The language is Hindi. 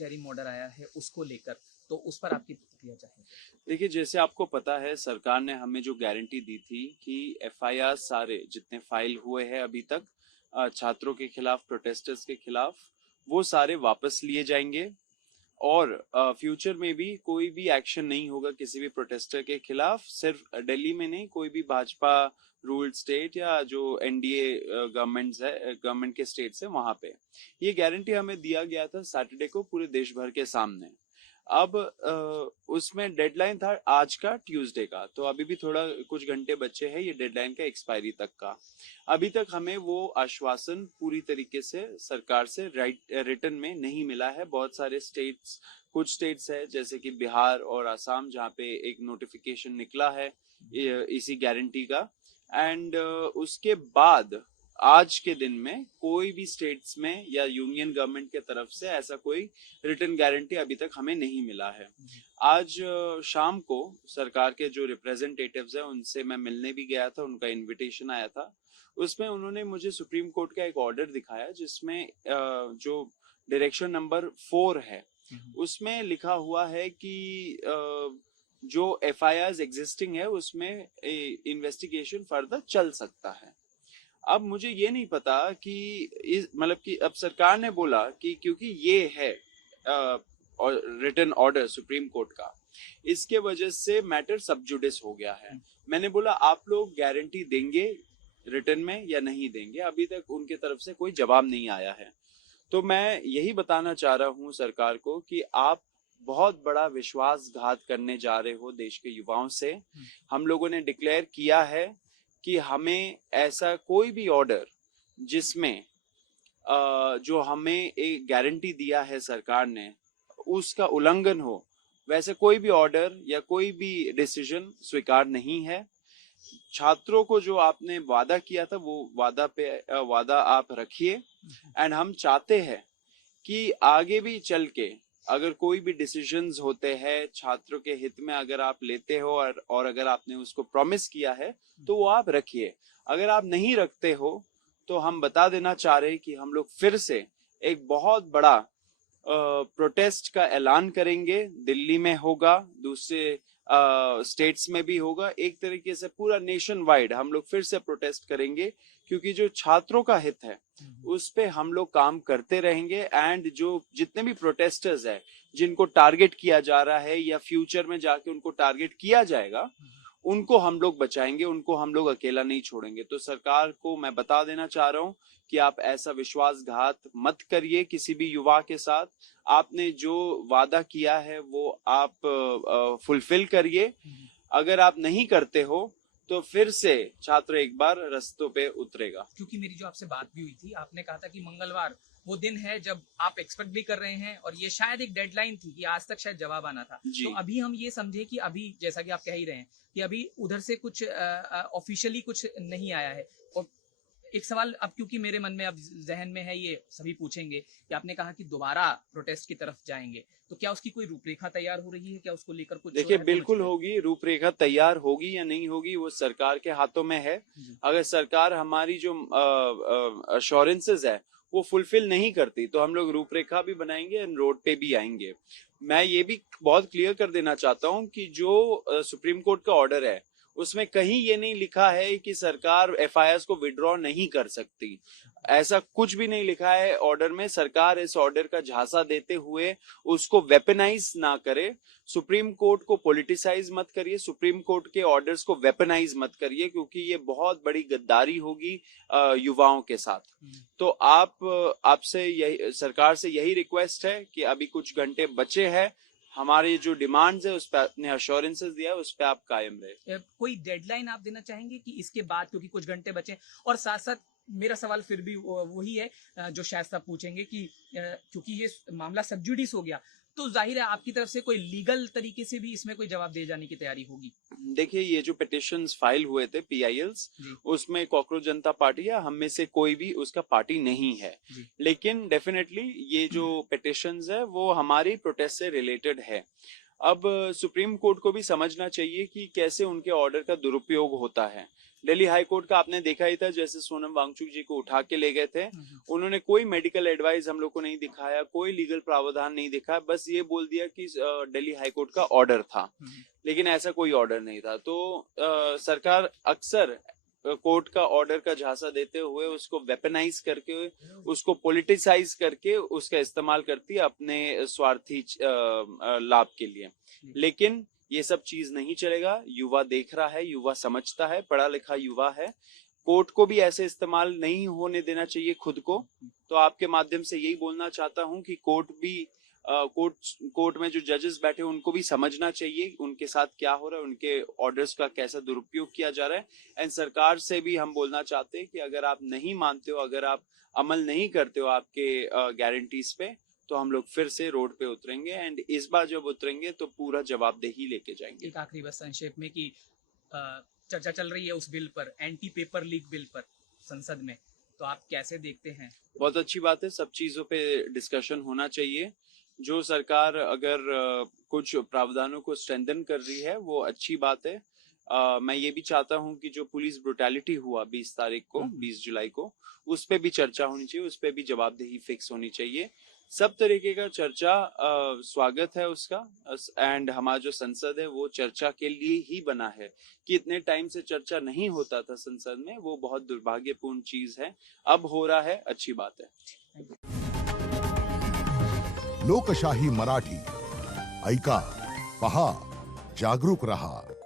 इंटरिम ऑर्डर आया है उसको लेकर, तो उस पर आपकी प्रतिक्रिया चाहेंगे? देखिए, जैसे आपको पता है सरकार ने हमें जो गारंटी दी थी कि एफआईआर सारे जितने फाइल हुए हैं अभी तक छात्रों के खिलाफ, प्रोटेस्टर्स के खिलाफ, वो सारे वापस लिए जाएंगे और फ्यूचर में भी कोई भी एक्शन नहीं होगा किसी भी प्रोटेस्टर के खिलाफ। सिर्फ दिल्ली में नहीं, कोई भी भाजपा रूल्ड स्टेट या जो एनडीए गवर्नमेंट के स्टेट्स है, वहां पे ये गारंटी हमें दिया गया था सैटरडे को पूरे देश भर के सामने। अब उसमें डेडलाइन था आज का, ट्यूसडे का, तो अभी भी थोड़ा कुछ घंटे बचे हैं ये डेडलाइन का एक्सपायरी तक का। अभी तक हमें वो आश्वासन पूरी तरीके से सरकार से रिटर्न में नहीं मिला है। बहुत सारे स्टेट्स, कुछ स्टेट्स है जैसे कि बिहार और असम, जहाँ पे एक नोटिफिकेशन निकला है इसी गारंटी का। एंड उसके बाद आज के दिन में कोई भी स्टेट्स में या यूनियन गवर्नमेंट के तरफ से ऐसा कोई रिटर्न गारंटी अभी तक हमें नहीं मिला है। आज शाम को सरकार के जो रिप्रेजेंटेटिव्स हैं उनसे मैं मिलने भी गया था, उनका इनविटेशन आया था। उसमें उन्होंने मुझे सुप्रीम कोर्ट का एक ऑर्डर दिखाया जिसमें जो डायरेक्शन नंबर 4 है उसमें लिखा हुआ है कि जो एफआईआर एग्जिस्टिंग है उसमें इन्वेस्टिगेशन फर्दर चल सकता है। अब मुझे ये नहीं पता कि मतलब कि अब सरकार ने बोला कि क्योंकि ये है रिटन ऑर्डर सुप्रीम कोर्ट का, इसके वजह से मैटर सब जुडिस हो गया है। मैंने बोला आप लोग गारंटी देंगे रिटर्न में या नहीं देंगे? अभी तक उनके तरफ से कोई जवाब नहीं आया है। तो मैं यही बताना चाह रहा हूं सरकार को कि आप बहुत बड़ा विश्वासघात करने जा रहे हो देश के युवाओं से। हम लोगों ने डिक्लेयर किया है कि हमें ऐसा कोई भी ऑर्डर जिसमें जो हमें एक गारंटी दिया है सरकार ने उसका उल्लंघन हो, वैसे कोई भी ऑर्डर या कोई भी डिसीजन स्वीकार नहीं है। छात्रों को जो आपने वादा किया था वो वादा आप रखिए। एंड हम चाहते हैं कि आगे भी चल के अगर कोई भी डिसीजंस होते हैं छात्रों के हित में, अगर आप लेते हो और अगर आपने उसको प्रॉमिस किया है तो वो आप रखिए। अगर आप नहीं रखते हो तो हम बता देना चाह रहे हैं कि हम लोग फिर से एक बहुत बड़ा प्रोटेस्ट का ऐलान करेंगे। दिल्ली में होगा, दूसरे स्टेट्स में भी होगा, एक तरीके से पूरा नेशन वाइड हम लोग फिर से प्रोटेस्ट करेंगे क्योंकि जो छात्रों का हित है उस पे हम लोग काम करते रहेंगे। एंड जो जितने भी प्रोटेस्टर्स है जिनको टारगेट किया जा रहा है या फ्यूचर में जाके उनको टारगेट किया जाएगा, उनको हम लोग बचाएंगे, उनको हम लोग अकेला नहीं छोड़ेंगे। तो सरकार को मैं बता देना चाह रहा हूँ कि आप ऐसा विश्वासघात मत करिए किसी भी युवा के साथ। आपने जो वादा किया है वो आप फुलफिल करिए। अगर आप नहीं करते हो तो फिर से छात्र एक बार रास्तों पे उतरेगा। क्योंकि मेरी जो आपसे बात भी हुई थी, आपने कहा था कि मंगलवार वो दिन है जब आप एक्सपेक्ट भी कर रहे हैं और ये शायद एक डेडलाइन थी कि आज तक शायद जवाब आना था। तो अभी हम ये समझे कि अभी जैसा कि आप कह ही रहे हैं कि अभी उधर से कुछ ऑफिशियली कुछ नहीं आया है। और एक सवाल अब क्योंकि मेरे मन में अब जहन में है, ये सभी पूछेंगे कि आपने कहा कि दोबारा प्रोटेस्ट की तरफ जाएंगे, तो क्या उसकी कोई रूपरेखा तैयार हो रही है? क्या उसको लेकर कुछ देखिए, बिल्कुल होगी। रूपरेखा तैयार होगी या नहीं होगी वो सरकार के हाथों में है। अगर सरकार हमारी जो अश्योरेंसेस है वो फुलफिल नहीं करती तो हम लोग रूपरेखा भी बनाएंगे एंड रोड पे भी आएंगे। मैं ये भी बहुत क्लियर कर देना चाहता हूँ कि जो सुप्रीम कोर्ट का ऑर्डर है उसमें कहीं ये नहीं लिखा है कि सरकार एफआईआर को विड्रॉ नहीं कर सकती। ऐसा कुछ भी नहीं लिखा है ऑर्डर में। सरकार इस ऑर्डर का झांसा देते हुए उसको वेपनाइज ना करे। सुप्रीम कोर्ट को पॉलिटिसाइज मत करिए, सुप्रीम कोर्ट के ऑर्डर्स को वेपनाइज मत करिए, क्योंकि ये बहुत बड़ी गद्दारी होगी युवाओं के साथ। तो आपसे यही, सरकार से यही रिक्वेस्ट है कि अभी कुछ घंटे बचे हैं, हमारी जो डिमांड्स है उस पर अपने अश्योरेंसेस दिया है उस पर आप कायम रहे। कोई डेडलाइन आप देना चाहेंगे कि इसके बाद, क्योंकि कुछ घंटे बचे? और साथ साथ मेरा सवाल फिर भी वही है जो शायद सब पूछेंगे कि क्योंकि ये मामला सब जुडिस हो गया तो जाहिर है आपकी तरफ से कोई लीगल तरीके से भी इसमें कोई जवाब दे जाने की तैयारी होगी। देखिए, ये जो पिटिशंस फाइल हुए थे पीआईएल्स, उसमें कॉकरोच जनता पार्टी या हम में से कोई भी उसका पार्टी नहीं है। लेकिन डेफिनेटली ये जो पिटिशंस है वो हमारी प्रोटेस्ट से रिलेटेड है। अब सुप्रीम कोर्ट को भी समझना चाहिए कि कैसे उनके ऑर्डर का दुरुपयोग होता है। दिल्ली हाई कोर्ट का आपने देखा ही था, जैसे सोनम वांगचुक जी को उठा के ले गए थे, उन्होंने कोई मेडिकल एडवाइस हम लोग को नहीं दिखाया, कोई लीगल प्रावधान नहीं दिखाया, बस ये बोल दिया कि दिल्ली हाई कोर्ट का ऑर्डर था, लेकिन ऐसा कोई ऑर्डर नहीं था। तो सरकार अक्सर कोर्ट का ऑर्डर का झांसा देते हुए उसको वेपनाइज करके, उसको पॉलिटिसाइज करके उसका इस्तेमाल करती है अपने स्वार्थी लाभ के लिए। लेकिन ये सब चीज नहीं चलेगा। युवा देख रहा है, युवा समझता है, पढ़ा लिखा युवा है। कोर्ट को भी ऐसे इस्तेमाल नहीं होने देना चाहिए खुद को। तो आपके माध्यम से यही बोलना चाहता हूं कि कोर्ट में जो जजेस बैठे उनको भी समझना चाहिए उनके साथ क्या हो रहा है, उनके ऑर्डर्स का कैसा दुरुपयोग किया जा रहा है। एंड सरकार से भी हम बोलना चाहते हैं कि अगर आप नहीं मानते हो, अगर आप अमल नहीं करते हो आपके गारंटीज पे, तो हम लोग फिर से रोड पे उतरेंगे। एंड इस बार जब उतरेंगे तो पूरा जवाबदेही लेके जाएंगे। एक आखिरी बस संक्षेप में कि चर्चा चल रही है उस बिल पर, एंटी पेपर लीक बिल पर संसद में, तो आप कैसे देखते हैं? बहुत अच्छी बात है, सब चीजों पे डिस्कशन होना चाहिए। जो सरकार अगर कुछ प्रावधानों को स्ट्रेंथन कर रही है वो अच्छी बात है। मैं ये भी चाहता हूं कि जो पुलिस ब्रुटैलिटी हुआ 20 तारीख को, 20 जुलाई को, उस पे भी चर्चा होनी चाहिए, उस पे भी जवाबदेही फिक्स होनी चाहिए। सब तरीके का चर्चा स्वागत है उसका। एंड हमारा जो संसद है वो चर्चा के लिए ही बना है। कि इतने टाइम से चर्चा नहीं होता था संसद में, वो बहुत दुर्भाग्यपूर्ण चीज है। अब हो रहा है, अच्छी बात है। लोकशाही मराठी ऐका, पहा, जागरूक रहा।